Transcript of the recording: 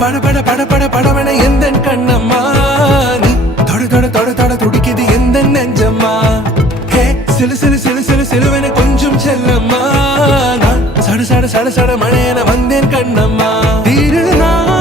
பட பட பட பட படவன எந்த கண்ணம்மா நீ தொட தொட தொட தொட துடிக்குது எந்த நெஞ்சம்மா ஹே சிலு சிலு சிலு சிலு சிலுவன கொஞ்சம் செல்லம்மா நான் சட சட சட சட மழையன வந்தேன் கண்ணம்மா திருநாள்